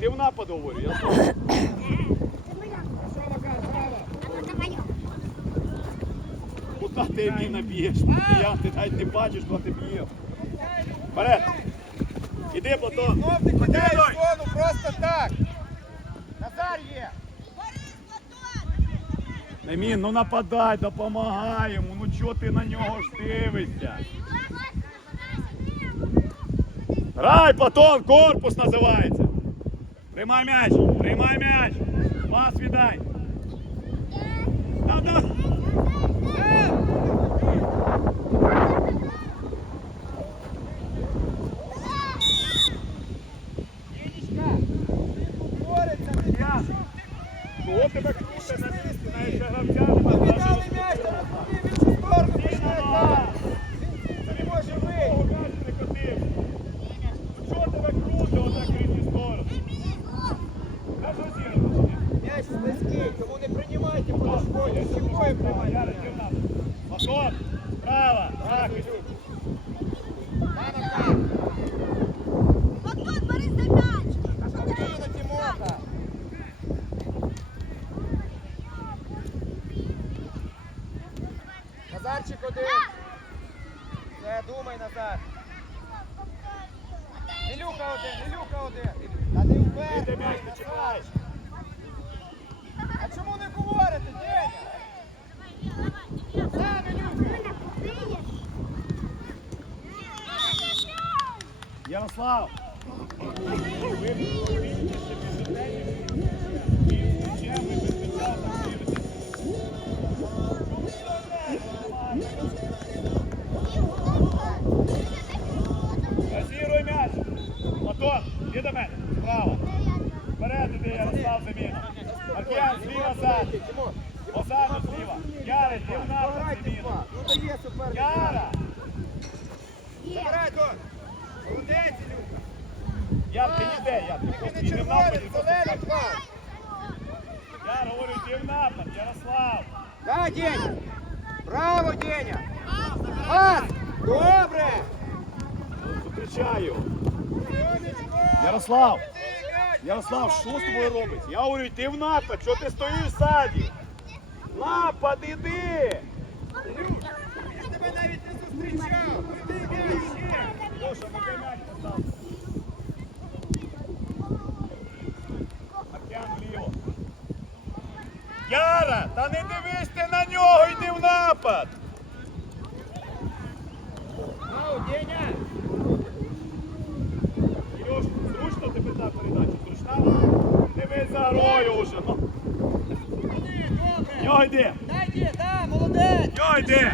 Йди в напад, говорю. Я знаю. Це моя. А то це моя. Куди ти Еміна б'єш? Я, ти навіть не бачиш, куди ти б'єш. Вперед! Іди, Платон! Знов ти кидаєш зону просто так. Назар є. Емін, ну нападай, допомагай йому. Ну чого ти на нього ж дивишся? Грай, Платон, корпус називається. Приймай м'яч, приймай м'яч. Пас віддай. Та, да. Єнічка. Бореться, ти Я. Кого тебе крути на місці, навіть ще гравця нема. Віддали м'яч, зараз туди, в іншу сторону починає грати. Він не може вийти. Кого м'яч не котив? Чого тебе крути отак в різні сторони? Та що зірвати? М'яч близький, тому не приймайте по школі, сімою приймайте. Пошов! Право! Захист! От бери за м'яч. Спокійно, Тимоха. Назарчик один. Все, думай, Назар. Ілюха один, Ілюха один. Та не Ти вперед, м'яч не Назар. чекаєш! А чому не говорите, Деня? Сам, Ілюха. Ярослав! Браво, Деня. Пас. Добре. Зустрічаю! Ярослав! Ярослав, що з тобою робиться? Я говорю, йди в напад, що ти стоїш ззаді? Напад, іди! Я тебе навіть не зустрічав. Іди, ще. Леша, поки м'яч. Маркіян вліво. Яра, та не дивись ти на нього, йди в напад! Ау, Деня. Ілюш, зручно тебе та передача? Зручна? Дивись за грою вже. В нього йди! Дай, Дє, да, молодець. Нього йди!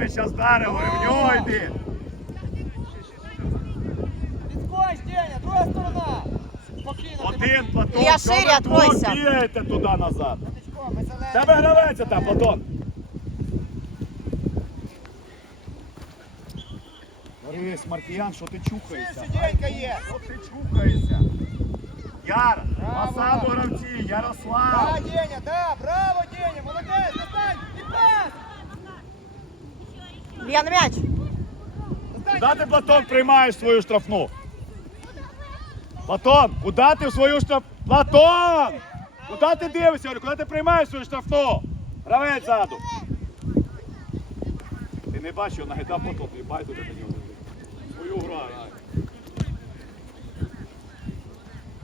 Він зараз дарив, говорю, в нього йди! Підскоч, Деня, друга сторона. Спокійно. Один, Платон, що шире бігаєте туди-назад? Тимочко, ми. Тебе гравець там, Платон. Борис, Маркіян, що ти чухаєшся? Ширше Денька є. Що ти чухаєшся? Яр, посаду гравці, Да, Ярослав. Деня, да, браво, Деня, молодець, достань, і пас. Я на м'яч. Куди ти, Платон, приймаєш свою штрафну? Платон, куди ти в свою штрафну? Платон! Куди ти дивишся? Куди ти приймаєш свою штрафну? Гравець ззаду. Ти не бачиш, його нагидав потом, і байдуже на нього. Свою грає.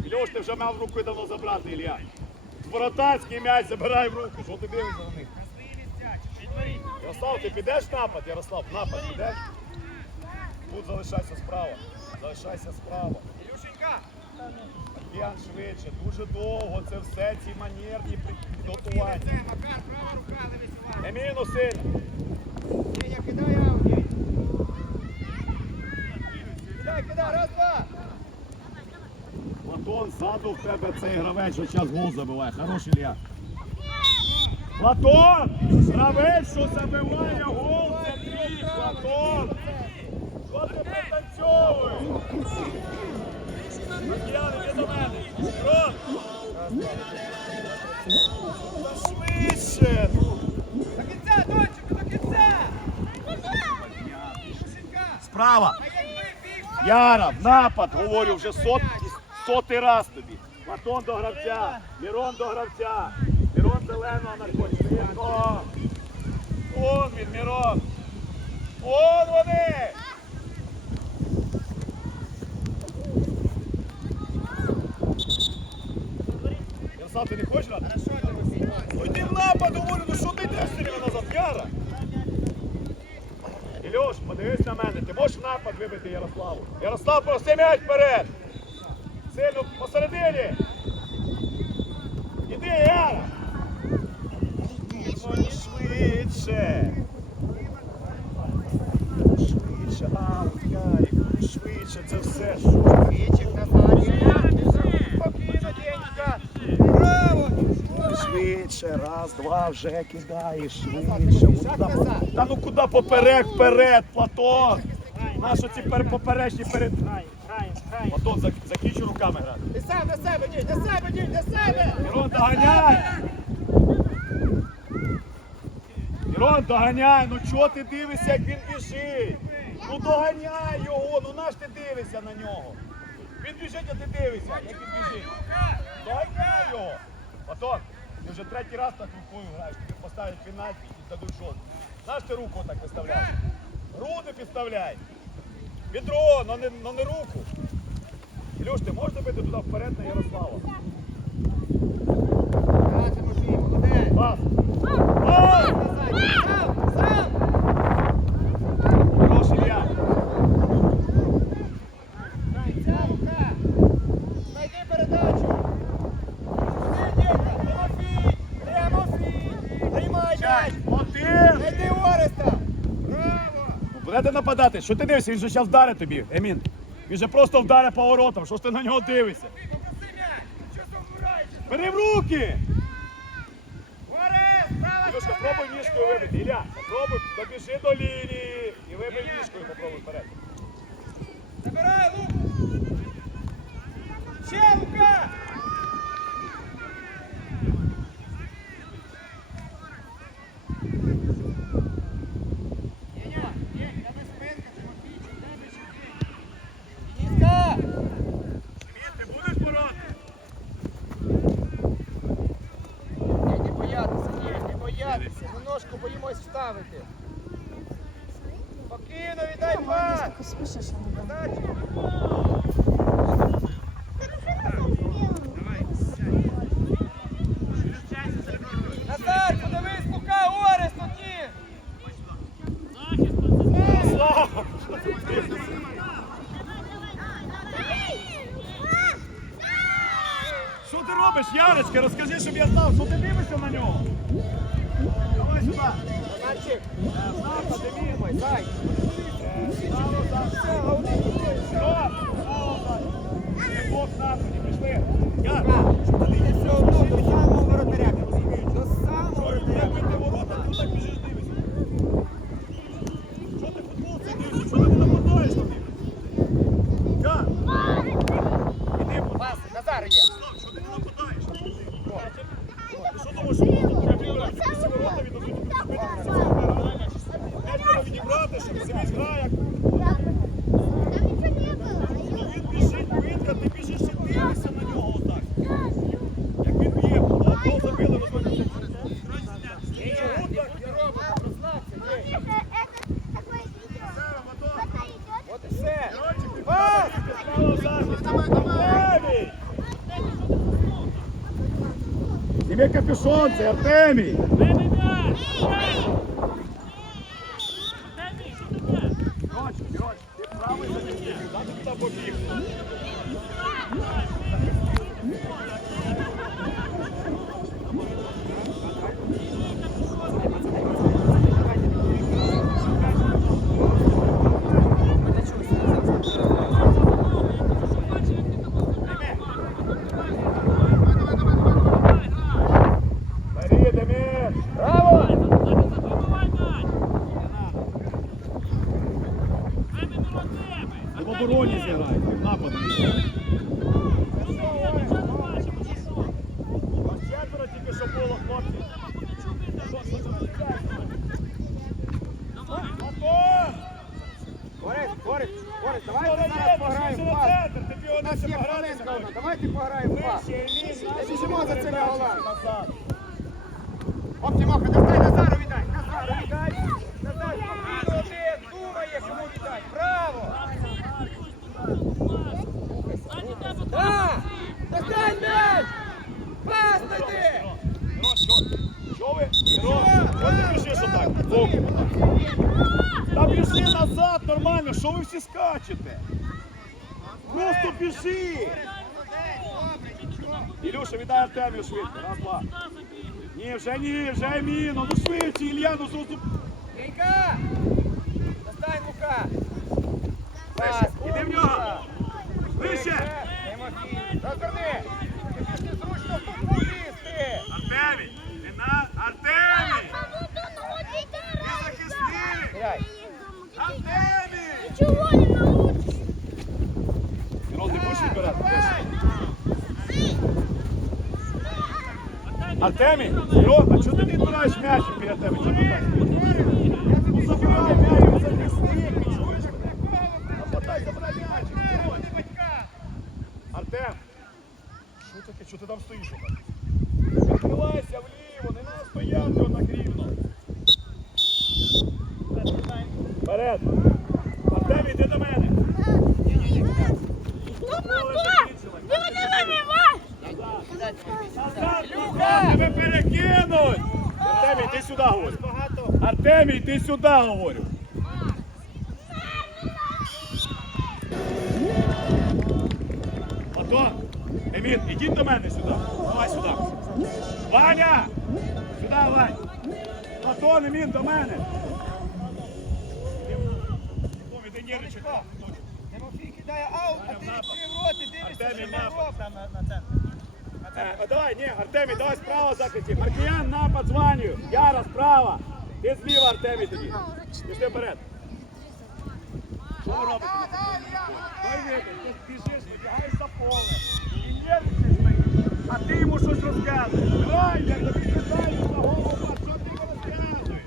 Ілюш, ти вже мав руку давно забрати, Ілля. Воротарський м'яч забирай в руку, що ти дивишся на них? Ярослав, ти підеш напад, Ярослав, напад підеш? Тут залишайся справа. Залишайся справа. Ян швидше, дуже довго. Це все ці манерні підготування. Не сильно. Деня, кидай аут, Кидай, кидай, раз, два. Платон, ззаду в тебе цей гравець, що зараз гол забиває. Хороший Ілля. Платон! Гравець, що забиває гол, Яра, в напад, говорю вже сот, сотий раз тобі. Батон до гравця, Мірон до гравця. Мірон зеленого на. Швидко. Он він, Мірон. Он вони. Ярослав, ти не хочеш? Хорошо. Ну йди в напад, говорю, ну що ти йдеш все назад, Яра? Ілюш, подивись на мене, ти можеш в напад вибити Ярославу? Ярослав, проси м'яч вперед! Сильно посередині! Іди, Яра! Ну, Швидше! Швидше, аут, Ярик, швидше, це все. Вічик назад. Спокійно, Денечка. Браво! Швидше, раз, два, вже кидаєш, швидше. Та ну куди поперек, вперед, Платон! Нащо ці поперечні перед... Платон, зак- закінчуй руками грати. Ти сам на себе, Дінь, на себе, Дінь, на себе! Ірон, доганяй! Ірон, доганяй! Ну чого ти дивишся, як він біжить? Ну доганяй його, ну наш ти дивишся на нього. Він біжить, а ти дивишся, як він біжить. Доганяй його! Платон, ти вже третій раз так рукою граєш, тобі поставлять пенальті і дадуть жовтий. Знаєш, ти руку так виставляєш? Груди підставляй. Відро, но не, но не руку. Ілюш, ти можеш бити туди вперед на Ярослава? Пас! Назад, сам, сам! Хорош, Ілля! Ця рука! Знайди передачу! Сюди, Дінька! Тимофій! Тимофій! Приймай м'яч! Один! Знайди Ореста! Браво! Будете нападати. Що ти дивишся? Він же зараз вдарить тобі, Емін. Він же просто вдарить поворотом. Що ж ти на нього дивишся? Бери в руки! Ілюшка, пробуй ніжкою вибити. Ілля, попробуй, добіжи до лінії. І вибий ніжкою, попробуй вперед. Забирай луку! Ще лука! Деня, День, тебе спинка, Тимофійчик, тебе сюди. Дениска! Емін, ти будеш боротися? День, не боятися, День, не боятися. Ми ножку боїмось вставити. Спокійно, віддай пас! Подачу. Назар, подивись, лука, Орест! Що? Що ти робиш, Ярочка? Розкажи, щоб я знав, що ти дивишся на нього. Давай сюди. Назарчик, Назар, подивимось, зай. Все, головне, Стоп! Бог нападі, пішли. Яр, Ти все одно до самого воротаря, до самого воротаря. Вибити ворота, ти так біжиш дивишся. Що ти футбол це дивишся? Що ти не нападаєш на них? Яр, іди, будь Пас, Назар є. Слав, що ти не нападаєш? Ти що думаєш, що тут треба відбирати? Ти ці ворота віддадуть, ти підбити, М'яч треба відібрати, щоб Семіс грає. Ну він біжить, Вітка, ти біжиш і дивишся на нього отак. Як він б'є, о, гол забили, розводиться. Чого так? От і все. Пас! Стало в захист. Артемій! Тебе це Артемій! Короче, короче, ти правий туди побіг. Марія, Демір! Браво! В обороні зіграй, в нападі. Антон! Борис, Борис, Борис, Хто давайте не зараз є, пограємо пішли в на пас. центр, тобі У вони нас є хвилинка одна, давайте пограємо Не біжимо за цими голами. назад. Оп, Тимоха, достай Назару віддай, Назару віддай. Назар, спокійно один, думає, кому віддай. Браво! Так! Достань м'яч! Пас! Мирон, що? Що ви? Що так? Та пішли назад нормально, що ви всі скачете? Просто піши! Ілюша, віддай Артемію швидко. Раз, два. Ні, вже ні, вже міно. Ну швидше, Ілля, ну зрозум. Янька! Достань Лука! Вище, іди в нього. Вище. Тимофій, розверни! Тобі ж незручно в тупу лізти! Артемій, не на... Артемій! Артемій, Мирон, а чого ти не відбираєш м'яч біля тебе? Чому так? Ну забирай м'яч, захисник, чуєш? Нападай, забирай м'яч. Артем, що таке? Що ти там стоїш? отак? Відкривайся вліво, не треба стояти отак рівно. Вперед. Артем, іди до мене. Ну, папа, ти мене вибиваєш. Назад, Люка! Тебе перекинуть! Артемій, йди сюди, говорю. Артемій, йди сюди, говорю. Антон, Емін, ідіть до мене сюди. Давай сюди. Ваня! Сюди, Вань. Антон, Емін, до мене. Ідемо, іди нервничати. Тимофій кидає аут, а ти відкрив рот і дивишся, що там напад. робить. Е, давай, ні, Артемій, давай справа закриті. Маркіян напад подзваню. Яра справа. Ти зліва, Артемій тоді. Пішли вперед. Що ви робите? Ти біжиш, вибігаєш за поле. І нервничаєш. А ти йому щось розказуєш. Грай, я тобі кидаю за голову, а що ти йому розказуєш?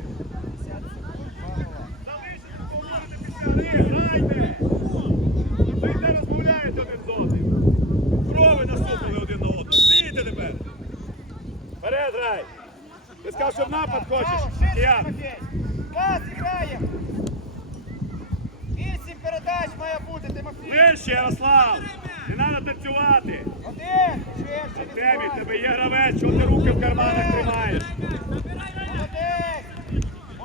Залишите команди після гри, грайте. Ви йде розмовляєте один з одним. Брови наступили один на одного. Стійте тепер. Вперед, грай. Ти сказав, що в напад хочеш. Аут, швидше, Киян. Тимофій. Пас граємо! Вісім передач має бути, Тимофій! Вище, Ярослав. Не треба танцювати. Один! Швидше, Артемій, відбивай. тебе є гравець, чого ти руки в карманах тримаєш? Молодець!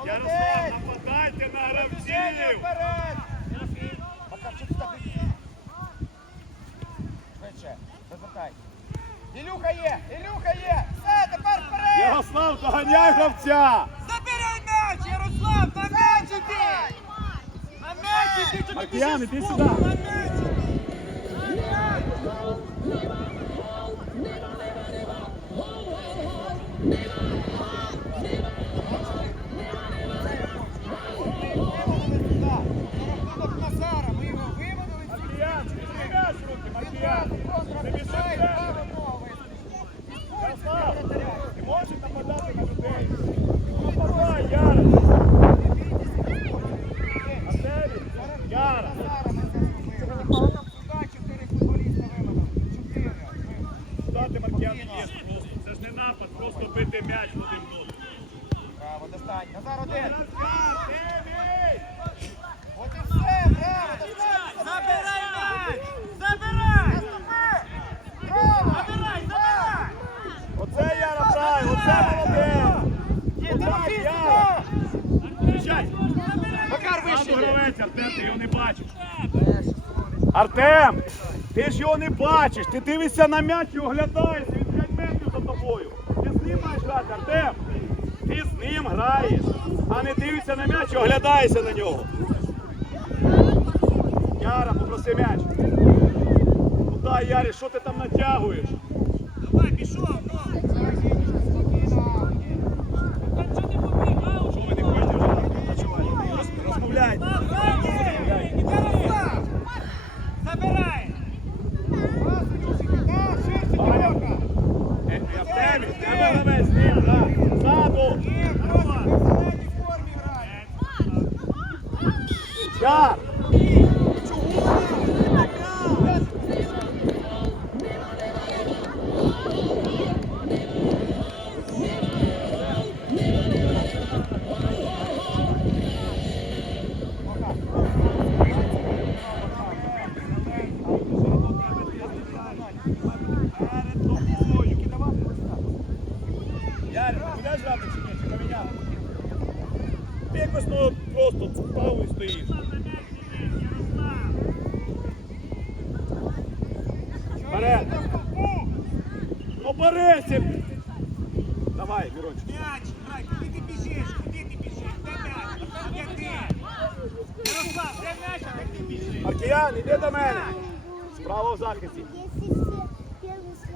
Ярослав, Молодець! нападайте на Движення гравців. вперед! Макарчук, так іди. Швидше, розвертай. Ілюха є! Ілюха є! Все, тепер вперед! Ярослав, доганяй гравця. Забирай м'яч, Ярослав! На м'яч іди! На м'яч іди! Тобі Маркіян, іди сюди. На м'яч! Маркіян, м'яч руки, Маркіян. Ти біжи вперед. Ярослав, ти можеш нападати на людей. Нападай, Яра. Артемій, Яра. Дати Маркіян є просто. Це ж не напад, просто бити м'яч в один один. Браво, достань. Назар один. От і все, браво, достань. Забирай м'яч! Забирай! Наступи! Браво! Забирай, забирай! Оце Яра правильно, оце молодець. Отак, Тимофій, Яра. Макар вище. гравець, Артем, ти його не бачиш. Артем, ти ж його не бачиш, ти дивишся на м'яч і оглядаєшся, він 5 метрів за тобою. Ти з ним маєш грати, Артем. Ти з ним граєш, а не дивишся на м'яч і оглядаєшся на нього. Яра, попроси м'яч. Ну дай, Ярі, що ти там натягуєш? Давай, пішов, ну. Що ви не хочете вже відпочивати? Роз- Розмовляйте. Ярослав! Забирай! Пас, Ілюшенька, так, ширше, Ваня. Тимоха. Е, Артемій, тебе гравець з ним, так. Яр! Ярик, ти будеш грати чи ні? Чи поміняти? Ти якось ну, просто впав і стоїш. Вперед! Ну борися! Давай, Мирончик. М'яч, грай, куди ти біжиш? Куди ти біжиш? Де м'яч? Де ти? Ярослав, де м'яч, а де ти біжиш? Маркіян, іди до мене! Справа в захисті.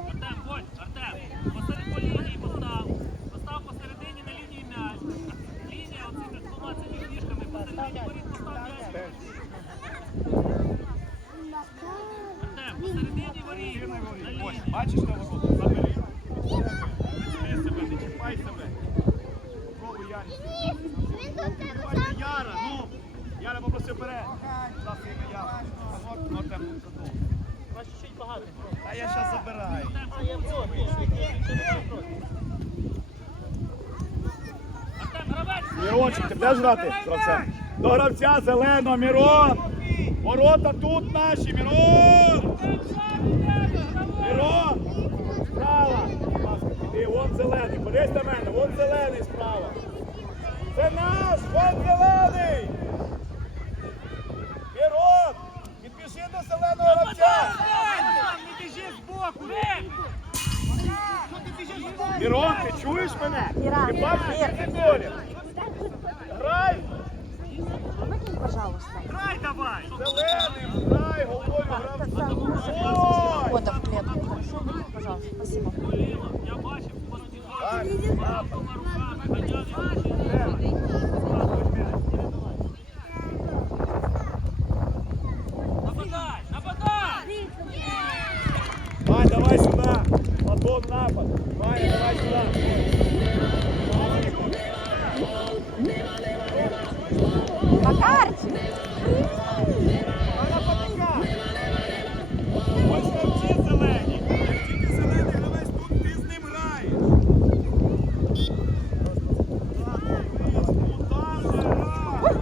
Артем, ходь, Артем, посеред по лінії постав. Постав посередині на лінії м'яч. Лінія оцими двома цими фішками посередині воріт постав м'яч. Артем, посередині воріт. На лінії. Бачиш на ворота? Забери. Відчини себе, не чіпай себе. Попробуй Ярик. Давайте Яра, ну! Яра попросив вперед. За своїми Яра. От, ну, Артем, ну, це добре. Краще ще й багато. А я зараз забираю. Артем, а я все, Артем, Мірончик, ти будеш грати з гравцем? До гравця зелено, Мірон! Ворота тут наші, Мірон! Мірон! Справа! Іди, вон зелений, подивись на мене, вон зелений справа. Це наш, вон зелений! Мірон! Підпиши до зеленого гравця! Не біжи збоку! Що ти? Мірон, ти чуєш мене? Ти бачиш, що це колір? Грай! Выкинь, пожалуйста. Грай давай! Зеленим, грай, головою Так, так, гравця. Ой! Вот там. Хорошо, выкинь, пожалуйста. Спасибо. Я бачив. Двома руками. Нападай, нападай! Вань, давай сюда. Платон напад. Ваня, давай сюда. Макарчик! Вона потика! Ось гравці зелені. Як тільки зелений гравець тут, ти з ним граєш. Ну там же грай.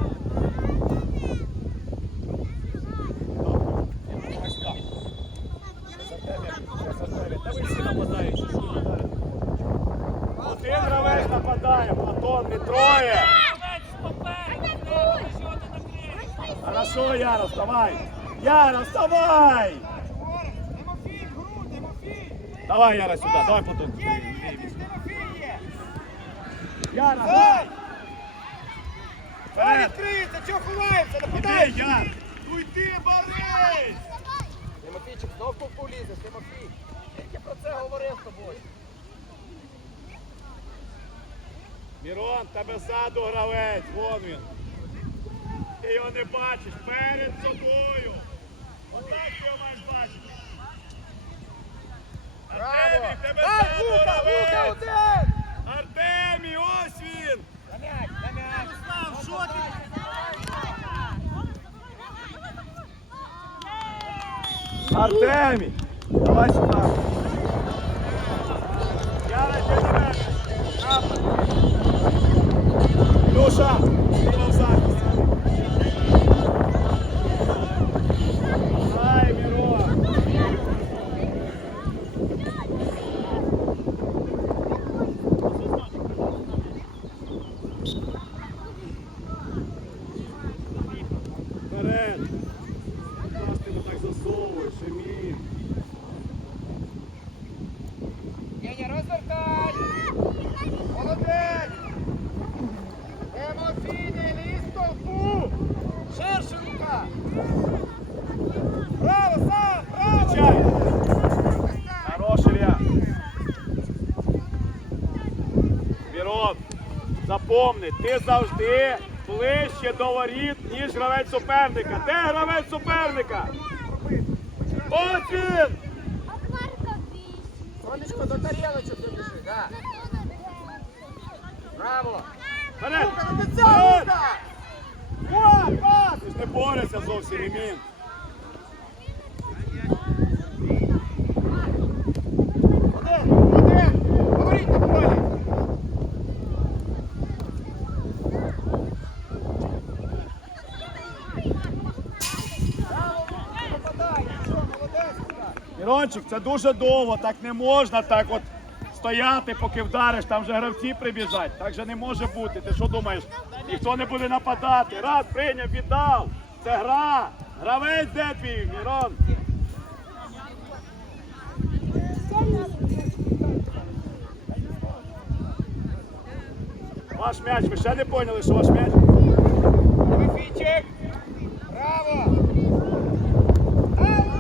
Ось так. За тебе, за тебе. Та ви всі нападають. що що? Один гравець нападає, Платон, не троє. Гравець попереду, треба лежати на криші. Хорошо, Яра, вставай! Яра, вставай! Тимофій, в гру, Тимофій! Давай, Яра, сюда, давай потом. Яра, грай! Ой, Вперед! чого ховаємося? Нападай! Яр! Ну йди, борись! Тимофійчик, знов полізеш, Тимофій. Я про це говорив з тобою. Мірон, тебе ззаду гравець, вон він. Ти його не бачиш, перед собою. Отак ти його маєш бачити. Артемій, в тебе Дай, один! Артемій, ось він! Що ти? Артемій! Давай сюди. Яра, йди до мене. Люша, зліва в захисті. Ай, Мирон. Вперед. Раз ти так засовуєш, Еміль. Єня, розвертай! Молодець! Тимофій, не лізь в стовпу! Ширше рука! Браво, сам! Браво! Включай. Хорош, Илья. Мирон, запомни, ти завжди ближче до воріт, ніж гравець суперника. Де гравець суперника? Ось він! Сонечко, до тарілочок добіжи, да. Браво! Вперед! Лука, ну ти Вперед! ця Лука! Вот, пас! Ти ж не борешся зовсім, Емін. Один, один. Говоріть на полі. Браво, Віктор, попадай. Нічого, молодець, Віктор. Це дуже довго, так не можна так от стояти, поки вдариш, там вже гравці прибіжать. Так же не може бути. Ти що думаєш? Ніхто не буде нападати. Раз прийняв, віддав. Це гра. Гравець де твій, Мірон? Ваш м'яч, ви ще не поняли, що ваш м'яч? Тимофійчик. Браво. Браво,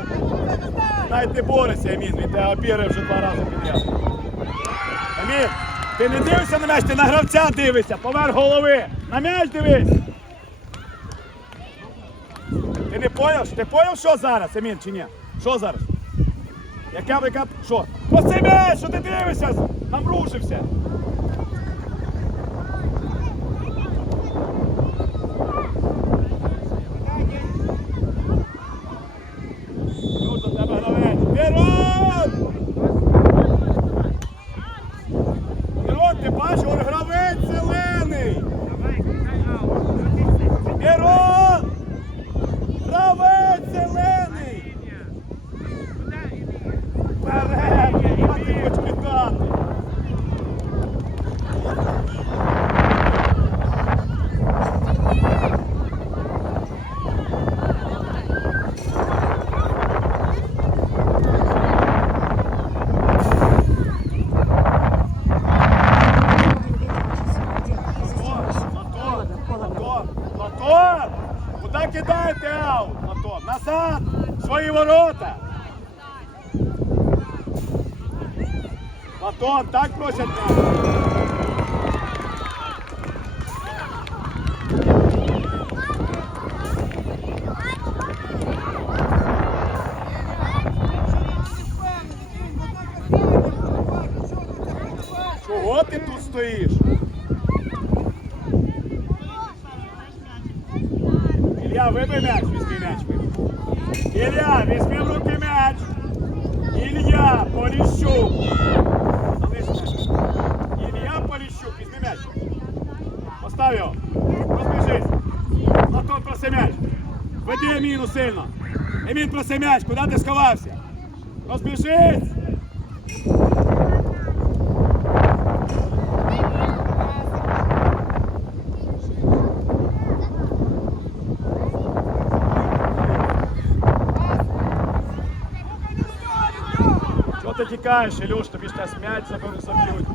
Навіть не бореться, Емін, він тебе обіре вже два рази підряд. Емін, ти не дивишся на м'яч, ти на гравця дивишся, поверх голови. На м'яч дивись. Ти не поняв? Ти поняв, що зараз, Емін, чи ні? Що зараз? Яка яка? Що? Оце що ти дивишся? Намружився. Тут до тебе гравець. Мирон! Мирон, ти бачиш, он гравець зелений. Мирон! Гравець зелений! Вперед! А ти хочеш літати! Платон! Платон! Платон! Куда кидаєте аут? Платон! Назад! В Свої ворота! Платон, так просять! Чого ти тут стоїш? Ілля, вибий м'яч, візьми м'яч, вибий. Ілля, візьми в руки м'яч. Ілля, Поліщук. Залиш м'яч. Ілля, Поліщук, візьми м'яч. Постав його. Розбіжись. Платон, проси м'яч. Веди Еміну сильно. Емін, проси м'яч, куди ти сховався? Розбіжись. Чого ти тікаєш, Ілюш, тобі зараз заберуть, заб'ють.